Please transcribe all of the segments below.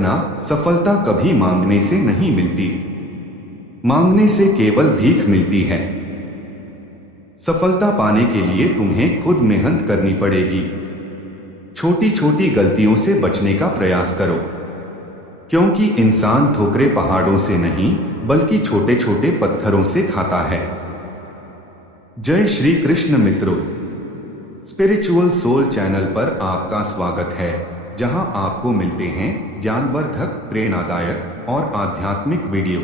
ना, सफलता कभी मांगने से नहीं मिलती। मांगने से केवल भीख मिलती है। सफलता पाने के लिए तुम्हें खुद मेहनत करनी पड़ेगी। छोटी छोटी गलतियों से बचने का प्रयास करो, क्योंकि इंसान ठोकरें पहाड़ों से नहीं बल्कि छोटे छोटे पत्थरों से खाता है। जय श्री कृष्ण मित्रों, स्पिरिचुअल सोल चैनल पर आपका स्वागत है, जहां आपको मिलते हैं ज्ञानवर्धक, प्रेरणादायक और आध्यात्मिक वीडियो।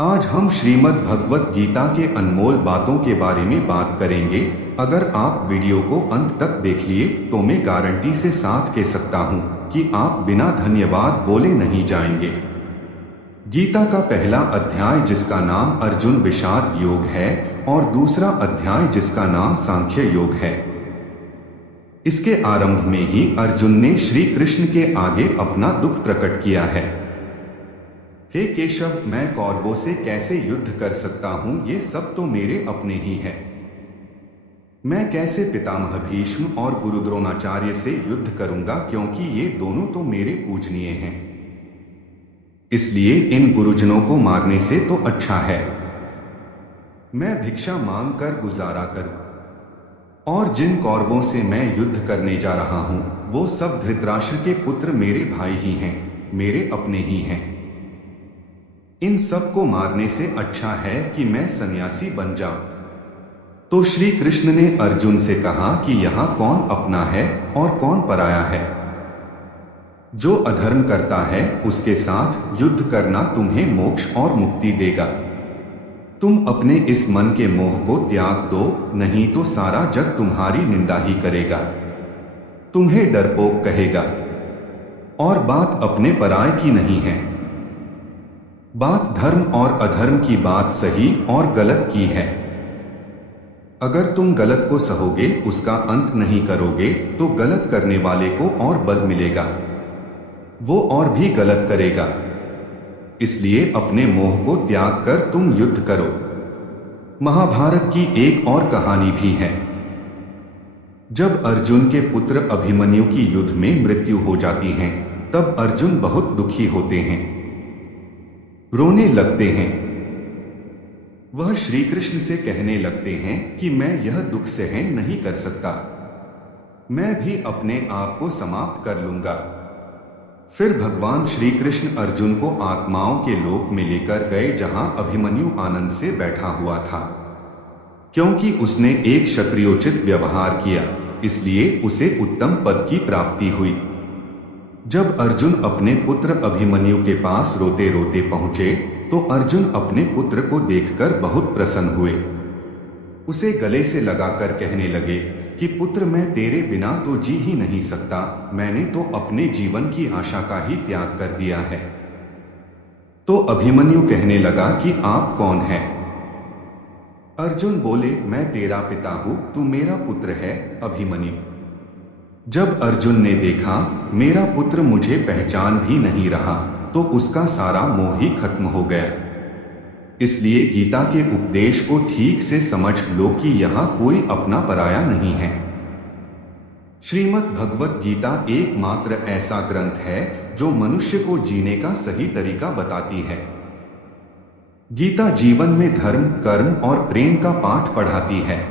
आज हम श्रीमद् भगवत गीता के अनमोल बातों के बारे में बात करेंगे। अगर आप वीडियो को अंत तक देख लिए तो मैं गारंटी से साथ कह सकता हूं कि आप बिना धन्यवाद बोले नहीं जाएंगे। गीता का पहला अध्याय जिसका नाम अर्जुन विषाद योग है और दूसरा अध्याय जिसका नाम सांख्य योग है। इसके आरंभ में ही अर्जुन ने श्री कृष्ण के आगे अपना दुख प्रकट किया है। हे केशव, मैं कौरवों से कैसे युद्ध कर सकता हूं? ये सब तो मेरे अपने ही है। मैं कैसे पितामह भीष्म और गुरु द्रोणाचार्य से युद्ध करूंगा, क्योंकि ये दोनों तो मेरे पूजनीय हैं। इसलिए इन गुरुजनों को मारने से तो अच्छा है मैं भिक्षा मांग कर गुजारा करूं। और जिन कौरवों से मैं युद्ध करने जा रहा हूं, वो सब धृतराष्ट्र के पुत्र मेरे भाई ही हैं, मेरे अपने ही हैं। इन सब को मारने से अच्छा है कि मैं सन्यासी बन जाऊं। तो श्री कृष्ण ने अर्जुन से कहा कि यहां कौन अपना है और कौन पराया है। जो अधर्म करता है उसके साथ युद्ध करना तुम्हें मोक्ष और मुक्ति देगा। तुम अपने इस मन के मोह को त्याग दो, नहीं तो सारा जग तुम्हारी निंदा ही करेगा, तुम्हें डरपोक कहेगा। और बात अपने पराये की नहीं है, बात धर्म और अधर्म की, बात सही और गलत की है। अगर तुम गलत को सहोगे, उसका अंत नहीं करोगे, तो गलत करने वाले को और बल मिलेगा, वो और भी गलत करेगा। इसलिए अपने मोह को त्याग कर तुम युद्ध करो। महाभारत की एक और कहानी भी है। जब अर्जुन के पुत्र अभिमन्यु की युद्ध में मृत्यु हो जाती है, तब अर्जुन बहुत दुखी होते हैं, रोने लगते हैं। वह श्री कृष्ण से कहने लगते हैं कि मैं यह दुख सहन नहीं कर सकता, मैं भी अपने आप को समाप्त कर लूंगा। फिर भगवान श्री कृष्ण अर्जुन को आत्माओं के लोक में लेकर गए, जहां अभिमन्यु आनंद से बैठा हुआ था। क्योंकि उसने एक क्षत्रियोचित व्यवहार किया, इसलिए उसे उत्तम पद की प्राप्ति हुई। जब अर्जुन अपने पुत्र अभिमन्यु के पास रोते रोते पहुंचे, तो अर्जुन अपने पुत्र को देखकर बहुत प्रसन्न हुए। उसे गले से लगाकर कहने लगे कि पुत्र, मैं तेरे बिना तो जी ही नहीं सकता, मैंने तो अपने जीवन की आशा का ही त्याग कर दिया है। तो अभिमन्यु कहने लगा कि आप कौन हैं? अर्जुन बोले, मैं तेरा पिता हूं, तू मेरा पुत्र है अभिमन्यु। जब अर्जुन ने देखा मेरा पुत्र मुझे पहचान भी नहीं रहा, तो उसका सारा मोह ही खत्म हो गया। इसलिए गीता के उपदेश को ठीक से समझ लो कि यहाँ कोई अपना पराया नहीं है। श्रीमद् भगवत गीता एकमात्र ऐसा ग्रंथ है जो मनुष्य को जीने का सही तरीका बताती है। गीता जीवन में धर्म, कर्म और प्रेम का पाठ पढ़ाती है।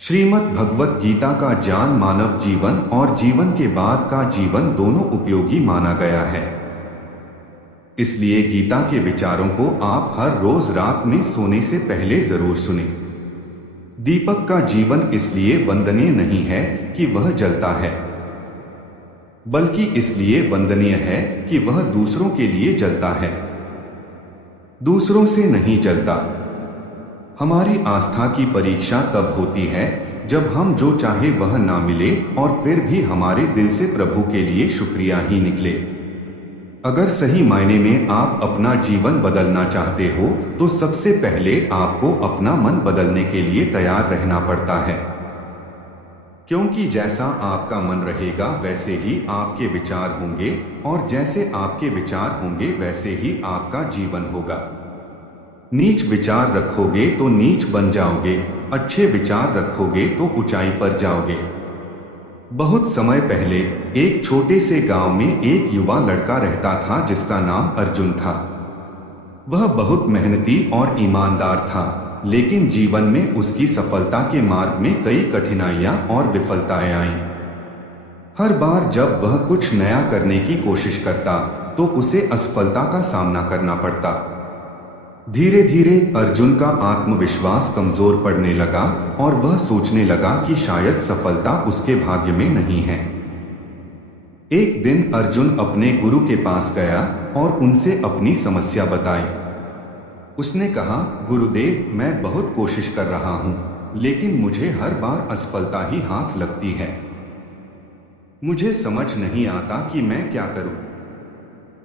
श्रीमद् भगवत गीता का ज्ञान मानव जीवन और जीवन के बाद का जीवन दोनों उपयोगी माना गया है। इसलिए गीता के विचारों को आप हर रोज रात में सोने से पहले जरूर सुने। दीपक का जीवन इसलिए वंदनीय नहीं है कि वह जलता है, बल्कि इसलिए वंदनीय है कि वह दूसरों के लिए जलता है, दूसरों से नहीं जलता। हमारी आस्था की परीक्षा तब होती है जब हम जो चाहे वह ना मिले और फिर भी हमारे दिल से प्रभु के लिए शुक्रिया ही निकले। अगर सही मायने में आप अपना जीवन बदलना चाहते हो, तो सबसे पहले आपको अपना मन बदलने के लिए तैयार रहना पड़ता है। क्योंकि जैसा आपका मन रहेगा वैसे ही आपके विचार होंगे, और जैसे आपके विचार होंगे वैसे ही आपका जीवन होगा। नीच विचार रखोगे तो नीच बन जाओगे, अच्छे विचार रखोगे तो ऊंचाई पर जाओगे। बहुत समय पहले एक छोटे से गांव में एक युवा लड़का रहता था जिसका नाम अर्जुन था। वह बहुत मेहनती और ईमानदार था, लेकिन जीवन में उसकी सफलता के मार्ग में कई कठिनाइयां और विफलताएं आईं। हर बार जब वह कुछ नया करने की कोशिश करता तो उसे असफलता का सामना करना पड़ता। धीरे धीरे अर्जुन का आत्मविश्वास कमजोर पड़ने लगा और वह सोचने लगा कि शायद सफलता उसके भाग्य में नहीं है। एक दिन अर्जुन अपने गुरु के पास गया और उनसे अपनी समस्या बताई। उसने कहा, गुरुदेव, मैं बहुत कोशिश कर रहा हूं, लेकिन मुझे हर बार असफलता ही हाथ लगती है। मुझे समझ नहीं आता कि मैं क्या करूं।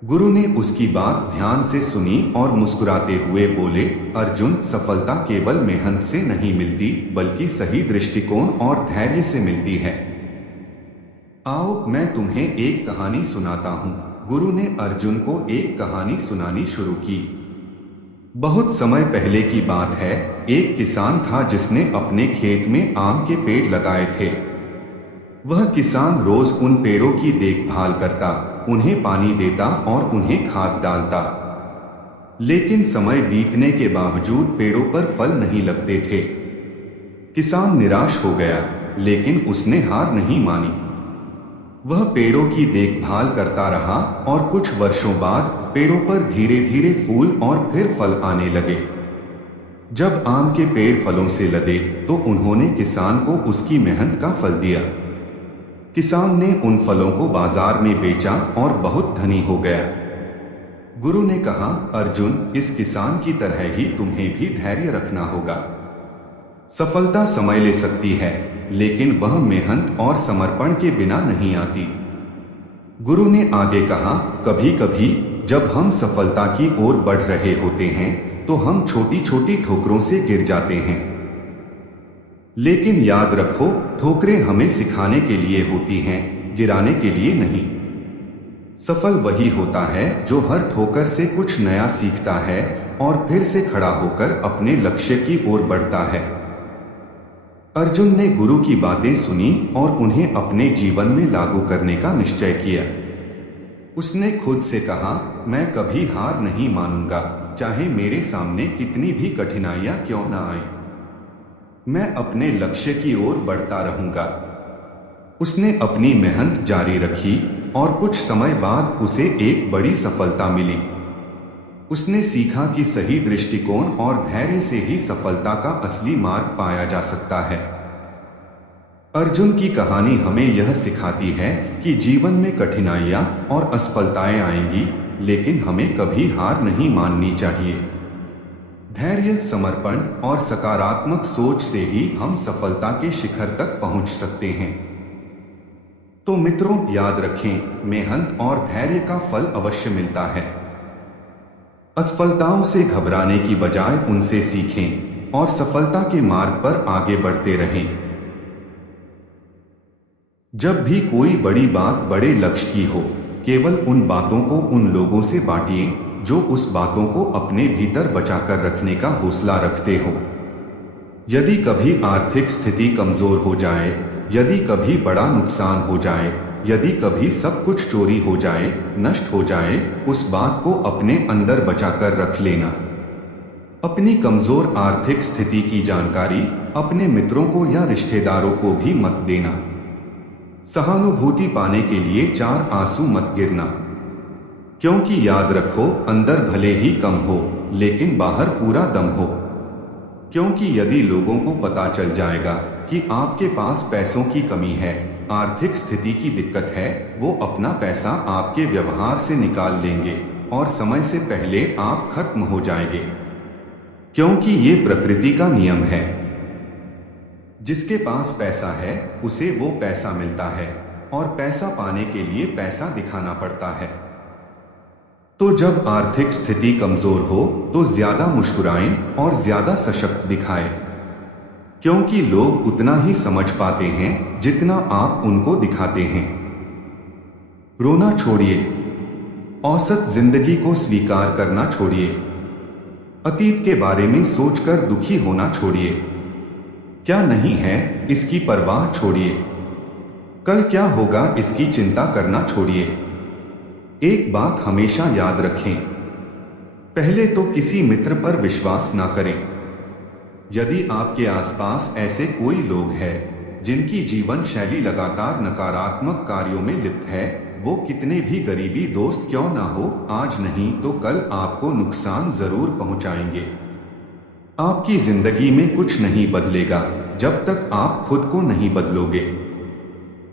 गुरु ने उसकी बात ध्यान से सुनी और मुस्कुराते हुए बोले, अर्जुन, सफलता केवल मेहनत से नहीं मिलती, बल्कि सही दृष्टिकोण और धैर्य से मिलती है। आओ मैं तुम्हें एक कहानी सुनाता हूँ। गुरु ने अर्जुन को एक कहानी सुनानी शुरू की। बहुत समय पहले की बात है। एक किसान था जिसने अपने खेत में आम के पेड़ लगाए थे। वह किसान रोज उन पेड़ों की देखभाल करता, उन्हें पानी देता और उन्हें खाद डालता। लेकिन समय बीतने के बावजूद पेड़ों पर फल नहीं लगते थे। किसान निराश हो गया, लेकिन उसने हार नहीं मानी। वह पेड़ों की देखभाल करता रहा और कुछ वर्षों बाद पेड़ों पर धीरे धीरे फूल और फिर फल आने लगे। जब आम के पेड़ फलों से लदे तो उन्होंने किसान को उसकी मेहनत का फल दिया। किसान ने उन फलों को बाजार में बेचा और बहुत धनी हो गया। गुरु ने कहा, अर्जुन, इस किसान की तरह ही तुम्हें भी धैर्य रखना होगा। सफलता समय ले सकती है, लेकिन वह मेहनत और समर्पण के बिना नहीं आती। गुरु ने आगे कहा, कभी कभी जब हम सफलता की ओर बढ़ रहे होते हैं तो हम छोटी छोटी ठोकरों से गिर जाते हैं। लेकिन याद रखो, ठोकरें हमें सिखाने के लिए होती हैं, गिराने के लिए नहीं। सफल वही होता है जो हर ठोकर से कुछ नया सीखता है और फिर से खड़ा होकर अपने लक्ष्य की ओर बढ़ता है। अर्जुन ने गुरु की बातें सुनी और उन्हें अपने जीवन में लागू करने का निश्चय किया। उसने खुद से कहा, मैं कभी हार नहीं मानूंगा, चाहे मेरे सामने कितनी भी कठिनाइयां क्यों न आए। मैं अपने लक्ष्य की ओर बढ़ता रहूंगा। उसने अपनी मेहनत जारी रखी और कुछ समय बाद उसे एक बड़ी सफलता मिली। उसने सीखा कि सही दृष्टिकोण और धैर्य से ही सफलता का असली मार्ग पाया जा सकता है। अर्जुन की कहानी हमें यह सिखाती है कि जीवन में कठिनाइयां और असफलताएं आएंगी, लेकिन हमें कभी हार नहीं माननी चाहिए। धैर्य, समर्पण और सकारात्मक सोच से ही हम सफलता के शिखर तक पहुंच सकते हैं। तो मित्रों, याद रखें, मेहनत और धैर्य का फल अवश्य मिलता है। असफलताओं से घबराने की बजाय उनसे सीखें और सफलता के मार्ग पर आगे बढ़ते रहें। जब भी कोई बड़ी बात बड़े लक्ष्य की हो, केवल उन बातों को उन लोगों से बांटिए जो उस बातों को अपने भीतर बचाकर रखने का हौसला रखते हो। यदि कभी आर्थिक स्थिति कमजोर हो जाए, यदि कभी बड़ा नुकसान हो जाए, यदि कभी सब कुछ चोरी हो जाए, नष्ट हो जाए, उस बात को अपने अंदर बचाकर रख लेना। अपनी कमजोर आर्थिक स्थिति की जानकारी अपने मित्रों को या रिश्तेदारों को भी मत देना। सहानुभूति पाने के लिए 4 आंसू मत गिरना, क्योंकि याद रखो, अंदर भले ही कम हो, लेकिन बाहर पूरा दम हो। क्योंकि यदि लोगों को पता चल जाएगा कि आपके पास पैसों की कमी है, आर्थिक स्थिति की दिक्कत है, वो अपना पैसा आपके व्यवहार से निकाल लेंगे और समय से पहले आप खत्म हो जाएंगे। क्योंकि ये प्रकृति का नियम है। जिसके पास पैसा है उसे वो पैसा मिलता है, और पैसा पाने के लिए पैसा दिखाना पड़ता है। तो जब आर्थिक स्थिति कमजोर हो तो ज्यादा मुस्कुराएं और ज्यादा सशक्त दिखाएं, क्योंकि लोग उतना ही समझ पाते हैं जितना आप उनको दिखाते हैं। रोना छोड़िए, औसत जिंदगी को स्वीकार करना छोड़िए, अतीत के बारे में सोचकर दुखी होना छोड़िए, क्या नहीं है इसकी परवाह छोड़िए। कल क्या होगा इसकी चिंता करना छोड़िए। एक बात हमेशा याद रखें, पहले तो किसी मित्र पर विश्वास ना करें। यदि आपके आसपास ऐसे कोई लोग हैं जिनकी जीवन शैली लगातार नकारात्मक कार्यों में लिप्त है, वो कितने भी गरीबी दोस्त क्यों ना हो, आज नहीं तो कल आपको नुकसान जरूर पहुंचाएंगे। आपकी जिंदगी में कुछ नहीं बदलेगा जब तक आप खुद को नहीं बदलोगे।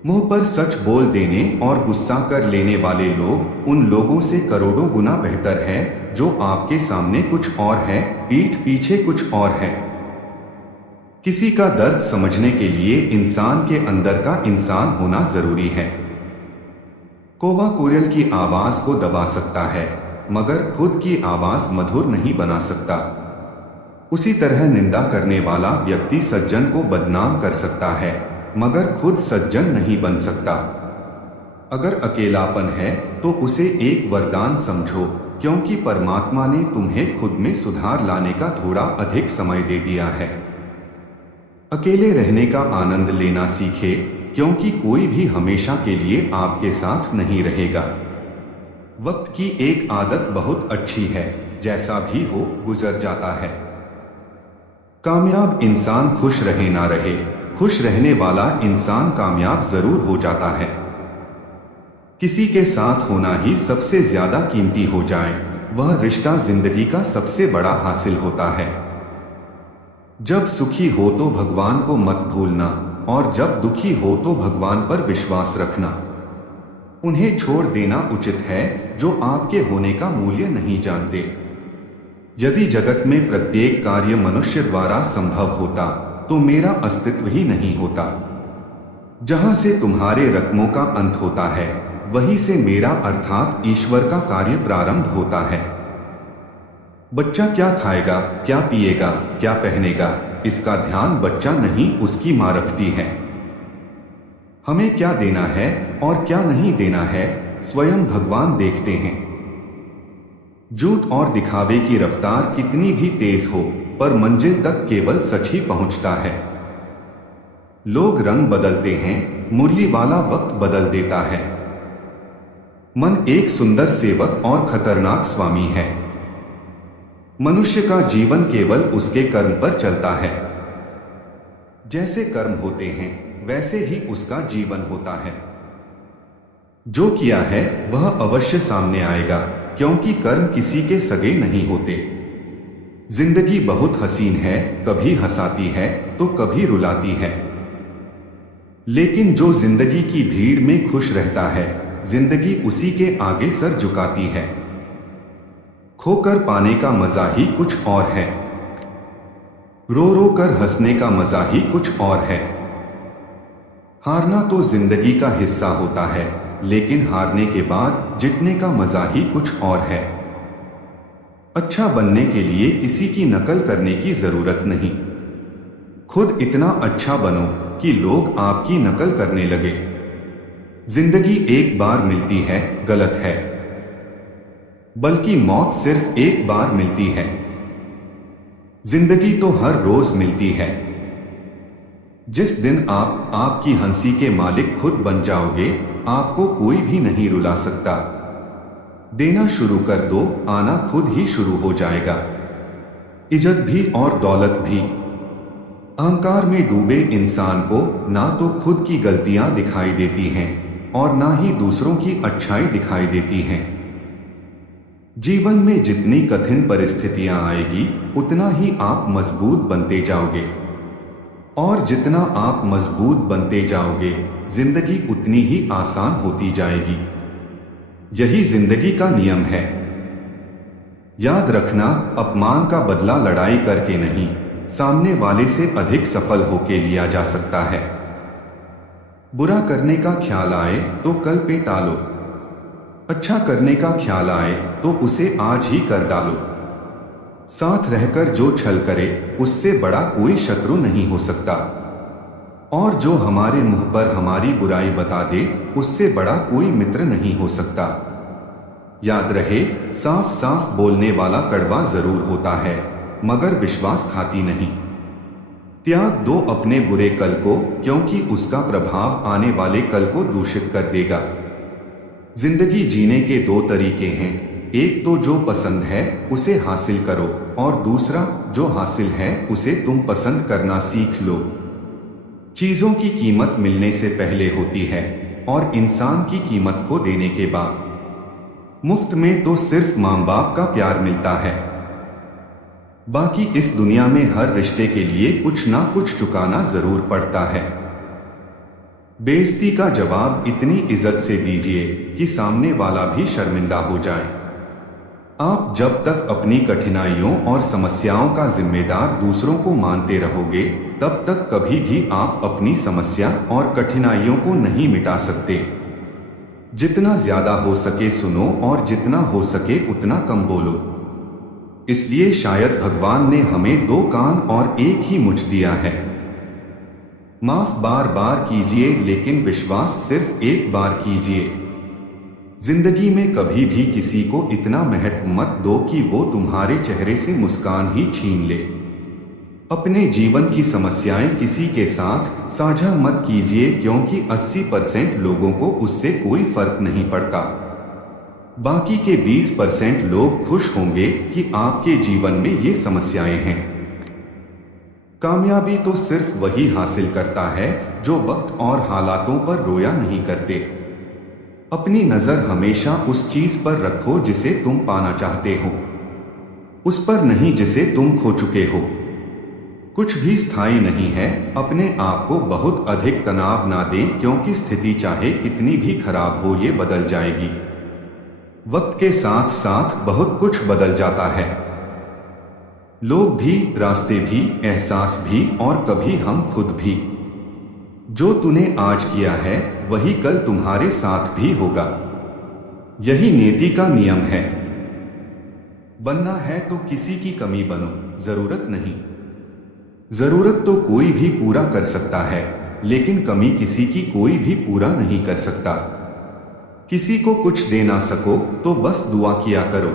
मुंह पर सच बोल देने और गुस्सा कर लेने वाले लोग उन लोगों से करोड़ों गुना बेहतर है जो आपके सामने कुछ और है, पीठ पीछे कुछ और है। किसी का दर्द समझने के लिए इंसान के अंदर का इंसान होना जरूरी है। कौवा कोयल की आवाज को दबा सकता है मगर खुद की आवाज मधुर नहीं बना सकता। उसी तरह निंदा करने वाला व्यक्ति सज्जन को बदनाम कर सकता है मगर खुद सज्जन नहीं बन सकता। अगर अकेलापन है तो उसे एक वरदान समझो, क्योंकि परमात्मा ने तुम्हें खुद में सुधार लाने का थोड़ा अधिक समय दे दिया है। अकेले रहने का आनंद लेना सीखे, क्योंकि कोई भी हमेशा के लिए आपके साथ नहीं रहेगा। वक्त की एक आदत बहुत अच्छी है, जैसा भी हो गुजर जाता है। कामयाब इंसान खुश रहे ना रहे, खुश रहने वाला इंसान कामयाब जरूर हो जाता है। किसी के साथ होना ही सबसे ज्यादा कीमती हो जाए, वह रिश्ता जिंदगी का सबसे बड़ा हासिल होता है। जब सुखी हो तो भगवान को मत भूलना, और जब दुखी हो तो भगवान पर विश्वास रखना। उन्हें छोड़ देना उचित है जो आपके होने का मूल्य नहीं जानते। यदि जगत में प्रत्येक कार्य मनुष्य द्वारा संभव होता तो मेरा अस्तित्व ही नहीं होता। जहां से तुम्हारे रकमों का अंत होता है, वहीं से मेरा अर्थात ईश्वर का कार्य प्रारंभ होता है। बच्चा क्या खाएगा, क्या पिएगा, क्या पहनेगा, इसका ध्यान बच्चा नहीं उसकी मां रखती है। हमें क्या देना है और क्या नहीं देना है, स्वयं भगवान देखते हैं। झूठ और दिखावे की रफ्तार कितनी भी तेज हो, पर मंजिल तक केवल सच ही पहुंचता है। लोग रंग बदलते हैं, मुरली वाला वक्त बदल देता है। मन एक सुंदर सेवक और खतरनाक स्वामी है। मनुष्य का जीवन केवल उसके कर्म पर चलता है। जैसे कर्म होते हैं वैसे ही उसका जीवन होता है। जो किया है वह अवश्य सामने आएगा, क्योंकि कर्म किसी के सगे नहीं होते। जिंदगी बहुत हसीन है, कभी हंसाती है तो कभी रुलाती है। लेकिन जो जिंदगी की भीड़ में खुश रहता है, जिंदगी उसी के आगे सर झुकाती है। खोकर पाने का मजा ही कुछ और है, रो रो कर हंसने का मजा ही कुछ और है। हारना तो जिंदगी का हिस्सा होता है, लेकिन हारने के बाद जीतने का मजा ही कुछ और है। अच्छा बनने के लिए किसी की नकल करने की जरूरत नहीं। खुद इतना अच्छा बनो कि लोग आपकी नकल करने लगे। जिंदगी एक बार मिलती है, गलत है, बल्कि मौत सिर्फ एक बार मिलती है। जिंदगी तो हर रोज मिलती है। जिस दिन आप आपकी हंसी के मालिक खुद बन जाओगे, आपको कोई भी नहीं रुला सकता। देना शुरू कर दो, आना खुद ही शुरू हो जाएगा। इज्जत भी और दौलत भी। अहंकार में डूबे इंसान को ना तो खुद की गलतियां दिखाई देती हैं और ना ही दूसरों की अच्छाई दिखाई देती हैं। जीवन में जितनी कठिन परिस्थितियां आएगी, उतना ही आप मजबूत बनते जाओगे, और जितना आप मजबूत बनते जाओगे, जिंदगी उतनी ही आसान होती जाएगी। यही जिंदगी का नियम है। याद रखना, अपमान का बदला लड़ाई करके नहीं, सामने वाले से अधिक सफल होके लिया जा सकता है। बुरा करने का ख्याल आए तो कल पे टालो, अच्छा करने का ख्याल आए तो उसे आज ही कर डालो। साथ रहकर जो छल करे, उससे बड़ा कोई शत्रु नहीं हो सकता, और जो हमारे मुंह पर हमारी बुराई बता दे, उससे बड़ा कोई मित्र नहीं हो सकता। याद रहे, साफ साफ बोलने वाला कड़वा जरूर होता है, मगर विश्वासघाती नहीं। त्याग दो अपने बुरे कल को, क्योंकि उसका प्रभाव आने वाले कल को दूषित कर देगा। जिंदगी जीने के दो तरीके हैं, एक तो जो पसंद है उसे हासिल करो, और दूसरा जो हासिल है उसे तुम पसंद करना सीख लो। चीजों की कीमत मिलने से पहले होती है और इंसान की कीमत खो देने के बाद। मुफ्त में तो सिर्फ मां बाप का प्यार मिलता है, बाकी इस दुनिया में हर रिश्ते के लिए कुछ ना कुछ चुकाना जरूर पड़ता है। बेइज्जती का जवाब इतनी इज्जत से दीजिए कि सामने वाला भी शर्मिंदा हो जाए। आप जब तक अपनी कठिनाइयों और समस्याओं का जिम्मेदार दूसरों को मानते रहोगे, तब तक कभी भी आप अपनी समस्या और कठिनाइयों को नहीं मिटा सकते। जितना ज्यादा हो सके सुनो और जितना हो सके उतना कम बोलो। इसलिए शायद भगवान ने हमें दो कान और एक ही मुझ दिया है। माफ बार बार कीजिए, लेकिन विश्वास सिर्फ एक बार कीजिए। जिंदगी में कभी भी किसी को इतना महत्व मत दो कि वो तुम्हारे चेहरे से मुस्कान ही छीन ले। अपने जीवन की समस्याएं किसी के साथ साझा मत कीजिए, क्योंकि 80% लोगों को उससे कोई फर्क नहीं पड़ता। बाकी के 20% लोग खुश होंगे कि आपके जीवन में ये समस्याएं हैं। कामयाबी तो सिर्फ वही हासिल करता है जो वक्त और हालातों पर रोया नहीं करते। अपनी नजर हमेशा उस चीज पर रखो जिसे तुम पाना चाहते हो, उस पर नहीं जिसे तुम खो चुके हो। कुछ भी स्थायी नहीं है। अपने आप को बहुत अधिक तनाव ना दें, क्योंकि स्थिति चाहे कितनी भी खराब हो ये बदल जाएगी। वक्त के साथ साथ बहुत कुछ बदल जाता है, लोग भी, रास्ते भी, एहसास भी और कभी हम खुद भी। जो तूने आज किया है वही कल तुम्हारे साथ भी होगा। यही नियति का नियम है। बनना है तो किसी की कमी बनो, जरूरत नहीं। जरूरत तो कोई भी पूरा कर सकता है, लेकिन कमी किसी की कोई भी पूरा नहीं कर सकता। किसी को कुछ दे ना सको तो बस दुआ किया करो,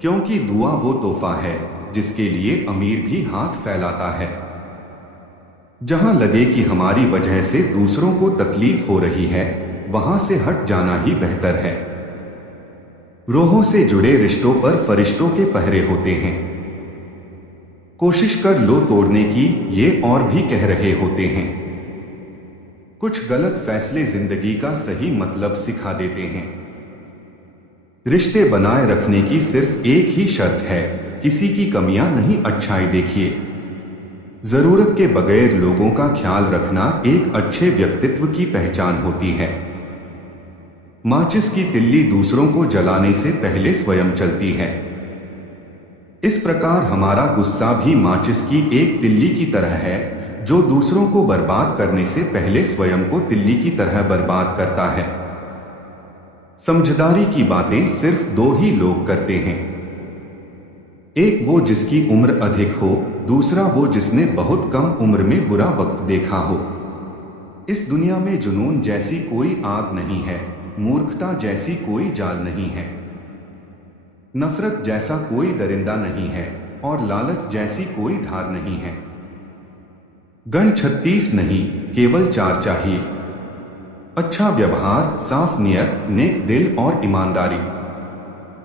क्योंकि दुआ वो तोहफा है जिसके लिए अमीर भी हाथ फैलाता है। जहां लगे कि हमारी वजह से दूसरों को तकलीफ हो रही है, वहां से हट जाना ही बेहतर है। रूहों से जुड़े रिश्तों पर फरिश्तों के पहरे होते हैं। कोशिश कर लो तोड़ने की, ये और भी कह रहे होते हैं। कुछ गलत फैसले जिंदगी का सही मतलब सिखा देते हैं। रिश्ते बनाए रखने की सिर्फ एक ही शर्त है, किसी की कमियां नहीं, अच्छाई देखिए। जरूरत के बगैर लोगों का ख्याल रखना एक अच्छे व्यक्तित्व की पहचान होती है। माचिस की तिल्ली दूसरों को जलाने से पहले स्वयं चलती है। इस प्रकार हमारा गुस्सा भी माचिस की एक तिल्ली की तरह है, जो दूसरों को बर्बाद करने से पहले स्वयं को तिल्ली की तरह बर्बाद करता है। समझदारी की बातें सिर्फ दो ही लोग करते हैं, एक वो जिसकी उम्र अधिक हो, दूसरा वो जिसने बहुत कम उम्र में बुरा वक्त देखा हो। इस दुनिया में जुनून जैसी कोई आग नहीं है, मूर्खता जैसी कोई जाल नहीं है, नफरत जैसा कोई दरिंदा नहीं है, और लालच जैसी कोई धार नहीं है। गण 36 नहीं, केवल 4 चाहिए। अच्छा व्यवहार, साफ नियत, नेक दिल और ईमानदारी।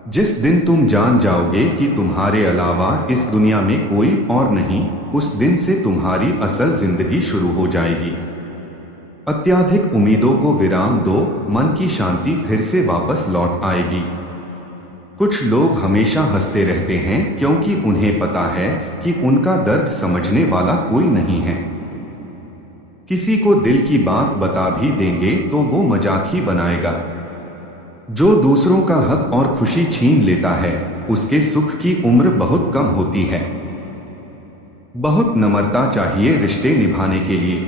जिस दिन तुम जान जाओगे कि तुम्हारे अलावा इस दुनिया में कोई और नहीं, उस दिन से तुम्हारी असल जिंदगी शुरू हो जाएगी। अत्यधिक उम्मीदों को विराम दो, मन की शांति फिर से वापस लौट आएगी। कुछ लोग हमेशा हंसते रहते हैं, क्योंकि उन्हें पता है कि उनका दर्द समझने वाला कोई नहीं है। किसी को दिल की बात बता भी देंगे तो वो मजाक ही बनाएगा। जो दूसरों का हक और खुशी छीन लेता है, उसके सुख की उम्र बहुत कम होती है। बहुत नम्रता चाहिए रिश्ते निभाने के लिए।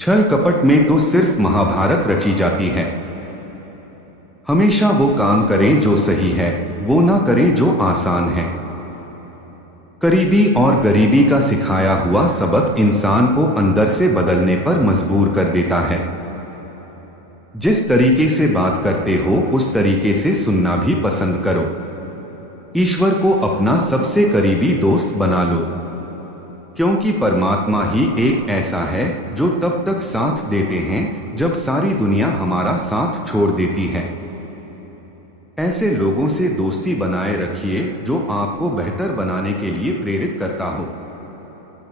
छल कपट में तो सिर्फ महाभारत रची जाती है। हमेशा वो काम करें जो सही है, वो ना करें जो आसान है। करीबी और गरीबी का सिखाया हुआ सबक इंसान को अंदर से बदलने पर मजबूर कर देता है। जिस तरीके से बात करते हो उस तरीके से सुनना भी पसंद करो। ईश्वर को अपना सबसे करीबी दोस्त बना लो, क्योंकि परमात्मा ही एक ऐसा है जो तब तक साथ देते हैं जब सारी दुनिया हमारा साथ छोड़ देती है। ऐसे लोगों से दोस्ती बनाए रखिए जो आपको बेहतर बनाने के लिए प्रेरित करता हो,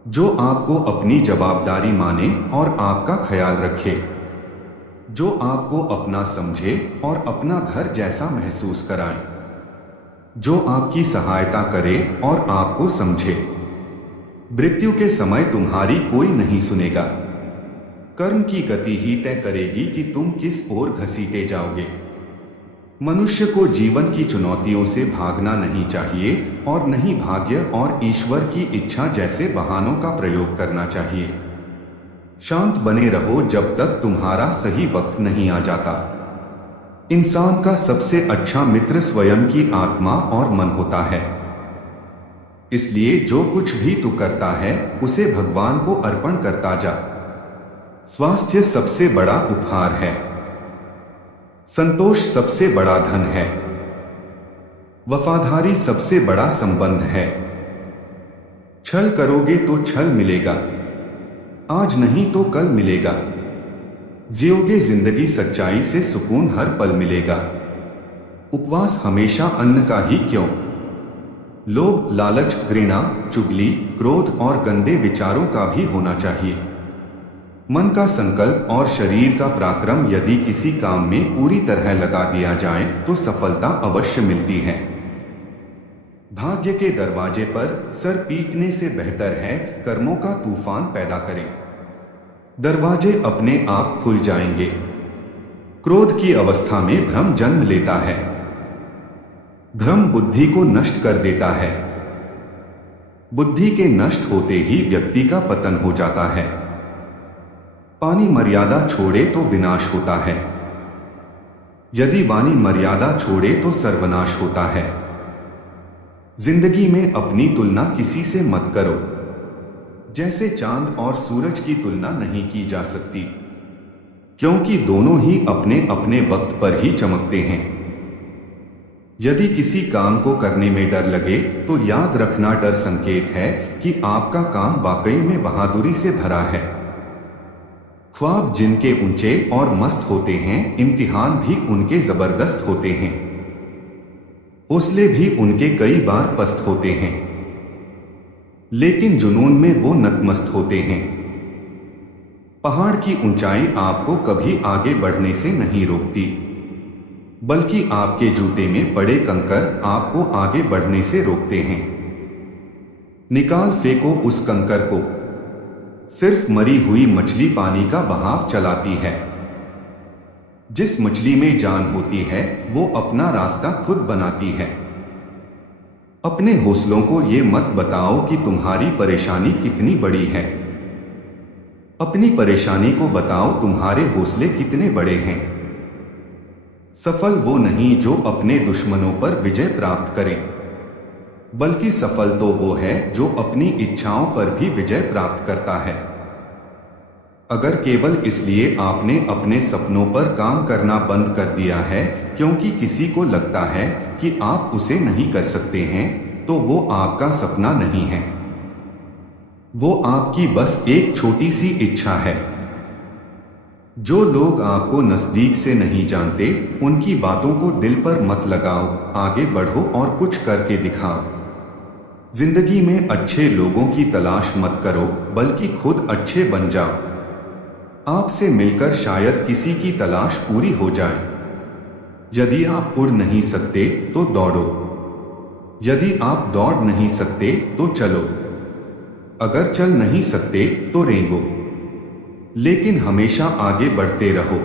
जो आपको अपनी जवाबदारी माने और आपका ख्याल रखे, जो आपको अपना समझे और अपना घर जैसा महसूस कराए, जो आपकी सहायता करे और आपको समझे। मृत्यु के समय तुम्हारी कोई नहीं सुनेगा। कर्म की गति ही तय करेगी कि तुम किस ओर घसीटे जाओगे। मनुष्य को जीवन की चुनौतियों से भागना नहीं चाहिए और नहीं भाग्य और ईश्वर की इच्छा जैसे बहानों का प्रयोग करना चाहिए। शांत बने रहो जब तक तुम्हारा सही वक्त नहीं आ जाता। इंसान का सबसे अच्छा मित्र स्वयं की आत्मा और मन होता है। इसलिए जो कुछ भी तू करता है उसे भगवान को अर्पण करता जा। स्वास्थ्य सबसे बड़ा उपहार है। संतोष सबसे बड़ा धन है। वफादारी सबसे बड़ा संबंध है। छल करोगे तो छल मिलेगा, आज नहीं तो कल मिलेगा। जियोगे जिंदगी सच्चाई से सुकून हर पल मिलेगा। उपवास हमेशा अन्न का ही क्यों? लोभ, लालच, घृणा, चुगली, क्रोध और गंदे विचारों का भी होना चाहिए। मन का संकल्प और शरीर का पराक्रम यदि किसी काम में पूरी तरह लगा दिया जाए तो सफलता अवश्य मिलती है। भाग्य के दरवाजे पर सर पीटने से बेहतर है कर्मों का तूफान पैदा करें। दरवाजे अपने आप खुल जाएंगे। क्रोध की अवस्था में भ्रम जन्म लेता है। भ्रम बुद्धि को नष्ट कर देता है। बुद्धि के नष्ट होते ही व्यक्ति का पतन हो जाता है। पानी मर्यादा छोड़े तो विनाश होता है, यदि वाणी मर्यादा छोड़े तो सर्वनाश होता है। जिंदगी में अपनी तुलना किसी से मत करो। जैसे चांद और सूरज की तुलना नहीं की जा सकती, क्योंकि दोनों ही अपने अपने वक्त पर ही चमकते हैं। यदि किसी काम को करने में डर लगे तो याद रखना डर संकेत है कि आपका काम वाकई में बहादुरी से भरा है। ख्वाब जिनके ऊंचे और मस्त होते हैं, इम्तिहान भी उनके जबरदस्त होते हैं। हौसले भी उनके कई बार पस्त होते हैं, लेकिन जुनून में वो नतमस्त होते हैं। पहाड़ की ऊंचाई आपको कभी आगे बढ़ने से नहीं रोकती, बल्कि आपके जूते में पड़े कंकर आपको आगे बढ़ने से रोकते हैं। निकाल फेंको उस कंकर को। सिर्फ मरी हुई मछली पानी का बहाव चलाती है। जिस मछली में जान होती है वो अपना रास्ता खुद बनाती है। अपने हौसलों को ये मत बताओ कि तुम्हारी परेशानी कितनी बड़ी है। अपनी परेशानी को बताओ तुम्हारे हौसले कितने बड़े हैं। सफल वो नहीं जो अपने दुश्मनों पर विजय प्राप्त करे, बल्कि सफल तो वो है जो अपनी इच्छाओं पर भी विजय प्राप्त करता है। अगर केवल इसलिए आपने अपने सपनों पर काम करना बंद कर दिया है क्योंकि किसी को लगता है कि आप उसे नहीं कर सकते हैं, तो वो आपका सपना नहीं है। वो आपकी बस एक छोटी सी इच्छा है। जो लोग आपको नजदीक से नहीं जानते, उनकी बातों को दिल पर मत लगाओ। आगे बढ़ो और कुछ करके दिखाओ। जिंदगी में अच्छे लोगों की तलाश मत करो, बल्कि खुद अच्छे बन जाओ। आपसे मिलकर शायद किसी की तलाश पूरी हो जाए। यदि आप उड़ नहीं सकते तो दौड़ो। यदि आप दौड़ नहीं सकते तो चलो। अगर चल नहीं सकते तो रेंगो, लेकिन हमेशा आगे बढ़ते रहो।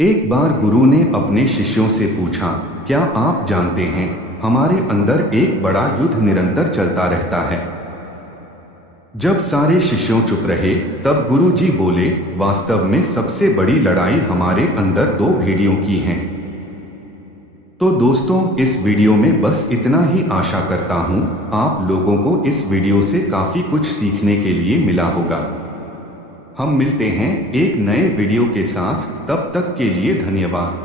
एक बार गुरु ने अपने शिष्यों से पूछा, क्या आप जानते हैं हमारे अंदर एक बड़ा युद्ध निरंतर चलता रहता है। जब सारे शिष्यों चुप रहे तब गुरु जी बोले, वास्तव में सबसे बड़ी लड़ाई हमारे अंदर दो भेड़ियों की है। तो दोस्तों, इस वीडियो में बस इतना ही। आशा करता हूं आप लोगों को इस वीडियो से काफी कुछ सीखने के लिए मिला होगा। हम मिलते हैं एक नए वीडियो के साथ, तब तक के लिए धन्यवाद।